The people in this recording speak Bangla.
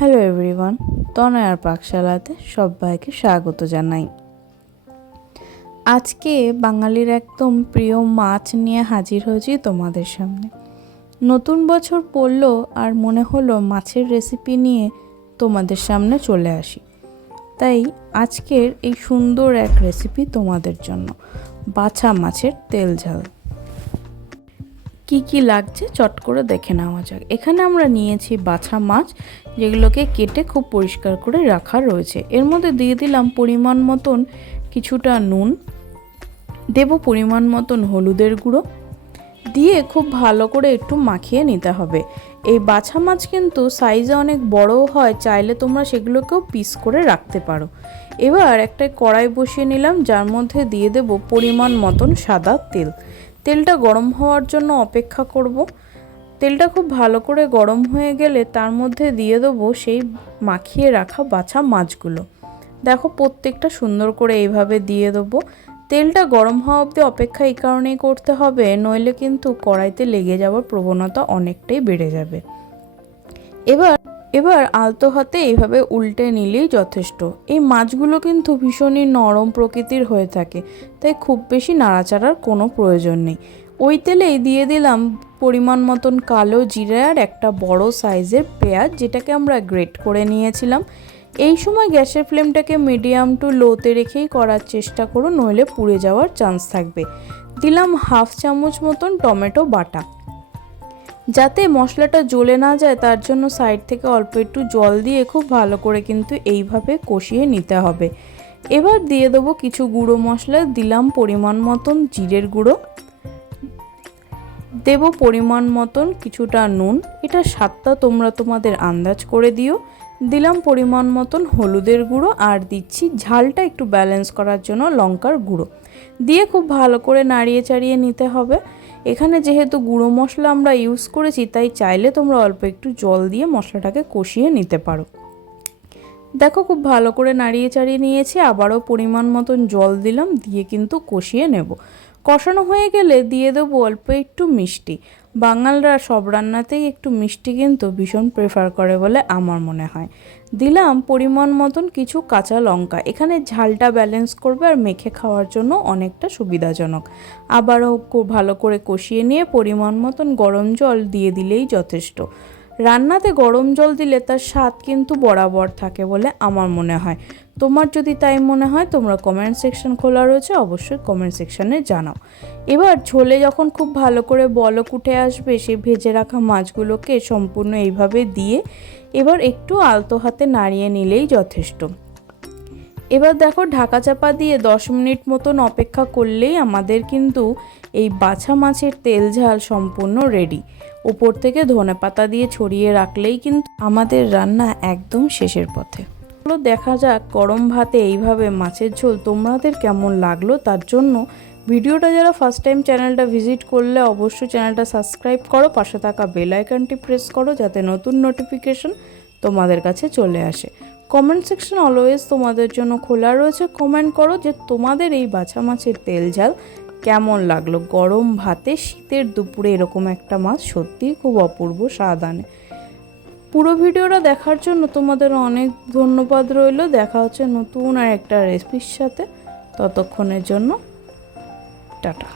হ্যালো এভরিওয়ান তনয়ার পাকশালাতে সবাইকে স্বাগত জানাই। আজকে বাঙালির একদম প্রিয় মাছ নিয়ে হাজির হয়েছি তোমাদের সামনে। নতুন বছর পড়ল আর মনে হলো মাছের রেসিপি নিয়ে তোমাদের সামনে চলে আসি। তাই আজকের এই সুন্দর এক রেসিপি তোমাদের জন্য, বাছা মাছের তেল ঝাল। কি কি লাগছে চট করে দেখে নেওয়া যাক। এখানে আমরা নিয়েছি বাছা মাছ, যেগুলোকে কেটে খুব পরিষ্কার করে রাখা রয়েছে। এর মধ্যে দিয়ে দিলাম পরিমাণ মতন কিছুটা নুন, দেব পরিমাণ মতন হলুদের গুঁড়ো। দিয়ে খুব ভালো করে একটু মাখিয়ে নিতে হবে। এই বাছা মাছ কিন্তু সাইজে অনেক বড়ও হয়, চাইলে তোমরা সেগুলোকেও পিস করে রাখতে পারো। এবার একটা কড়াই বসিয়ে নিলাম, যার মধ্যে দিয়ে দেব পরিমাণ মতন সাদা তেল। তেলটা গরম হওয়ার জন্য অপেক্ষা করব। তেলটা খুব ভালো করে গরম হয়ে গেলে তার মধ্যে দিয়ে দেবো সেই মাখিয়ে রাখা বাছা মাছগুলো। দেখো প্রত্যেকটা সুন্দর করে এইভাবে দিয়ে দেবো। তেলটা গরম হওয়া অবধি অপেক্ষা এই কারণেই করতে হবে, নইলে কিন্তু কড়াইতে লেগে যাওয়ার প্রবণতা অনেকটাই বেড়ে যাবে। এবার এবার আলতো হাতে এইভাবে উল্টে নিলেই যথেষ্ট। এই মাছগুলো কিন্তু ভীষণই নরম প্রকৃতির হয়ে থাকে, তাই খুব বেশি নাড়াচাড়ার কোনো প্রয়োজন নেই। ওই তেলেই দিয়ে দিলাম পরিমাণ মতন কালো জিরে আর একটা বড় সাইজের পেঁয়াজ, যেটাকে আমরা গ্রেট করে নিয়েছিলাম। এই সময় গ্যাসের ফ্লেমটাকে মিডিয়াম টু লোতে রেখেই করার চেষ্টা করো নইলে পুড়ে যাওয়ার চান্স থাকবে। দিলাম হাফ চামচ মতন টমেটো বাটা। যাতে মশলাটা জ্বলে না যায়, তার জন্য সাইড থেকে অল্প একটু জল দিয়ে খুব ভালো করে কিন্তু এইভাবে কষিয়ে নিতে হবে। এবার দিয়ে দেবো কিছু গুঁড়ো মশলা, দিলাম পরিমাণ মতন জিরের গুঁড়ো। দেব পরিমাণ মতন কিছুটা নুন, এটা স্বাদটা তোমরা তোমাদের আন্দাজ করে দিও। দিলাম পরিমাণ মতন হলুদের গুঁড়ো আর দিচ্ছি ঝালটা একটু ব্যালেন্স করার জন্য লঙ্কার গুঁড়ো। দিয়ে খুব ভালো করে নাড়িয়ে চাড়িয়ে নিতে হবে। এখানে যেহেতু গুঁড়ো মশলা আমরা ইউজ করেছি, তাই চাইলে তোমরা অল্প একটু জল দিয়ে মশলাটাকে কষিয়ে নিতে পারো। দেখো খুব ভালো করে নাড়িয়ে চাড়িয়ে নিয়েছি, আবারও পরিমাণ মতন জল দিলাম, দিয়ে কিন্তু কষিয়ে নেব। কষানো হয়ে গেলে দিয়ে দেবো অল্প একটু মিষ্টি। বাঙালরা সব রান্নাতেই একটু মিষ্টি কিন্তু ভীষণ প্রেফার করে বলে আমার মনে হয়। দিলাম পরিমাণ মতন কিছু কাঁচা লঙ্কা। এখানে ঝালটা ব্যালেন্স করবে আর মেখে খাওয়ার জন্য অনেকটা সুবিধাজনক। আবারও খুব ভালো করে কষিয়ে নিয়ে পরিমাণ মতন গরম জল দিয়ে দিলেই যথেষ্ট। রান্নাতে গরম জল দিলে তার স্বাদ কিন্তু বরাবর থাকে বলে আমার মনে হয়। তোমার যদি তাই মনে হয়, তোমরা কমেন্ট সেকশন খোলা রয়েছে, অবশ্যই কমেন্ট সেকশানে জানাও। এবার ঝোলে যখন খুব ভালো করে বলক উঠে আসবে, সে ভেজে রাখা মাছগুলোকে সম্পূর্ণ এইভাবে দিয়ে এবার একটু আলতো হাতে নাড়িয়ে নিলেই যথেষ্ট। এবার দেখো, ঢাকা চাপা দিয়ে দশ মিনিট মতন অপেক্ষা করলেই আমাদের কিন্তু এই বাছা মাছের তেল ঝাল সম্পূর্ণ রেডি উপর থেকে ধনে পাতা দিয়ে ছড়িয়ে রাখলেই কিন্তু আমাদের রান্না একদম শেষের পথে। চলো দেখা যাক গরম ভাতে এইভাবে মাছের ঝোল তোমাদের কেমন লাগল তার জন্য। ভিডিওটা যারা ফার্স্ট টাইম চ্যানেলটা ভিজিট করলে অবশ্যই চ্যানেলটা সাবস্ক্রাইব করো, পাশে থাকা বেল আইকনটি প্রেস করো যাতে নতুন নোটিফিকেশন তোমাদের কাছে চলে আসে। কমেন্ট সেকশন অলওয়েজ তোমাদের জন্য খোলা রয়েছে। কমেন্ট করো যে তোমাদের এই বাছা মাছের তেল ঝাল কেমন লাগল। গরম ভাতে শীতের দুপুরে এরকম একটা মাছ সত্যিই খুব অপূর্ব স্বাদ আনে। পুরো ভিডিওটা দেখার জন্য তোমাদের অনেক ধন্যবাদ রইল। দেখা হচ্ছে নতুন আর একটা রেসিপির সাথে। ততক্ষণের জন্য, টাটা।